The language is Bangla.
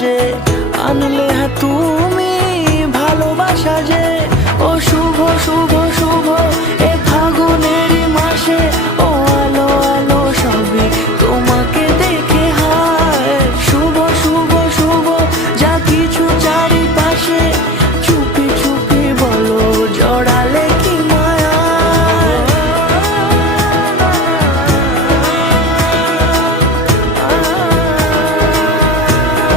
যে আনলে হ্যাঁ তুমি ভালোবাসা যে। ও শুভ শুভ শুভ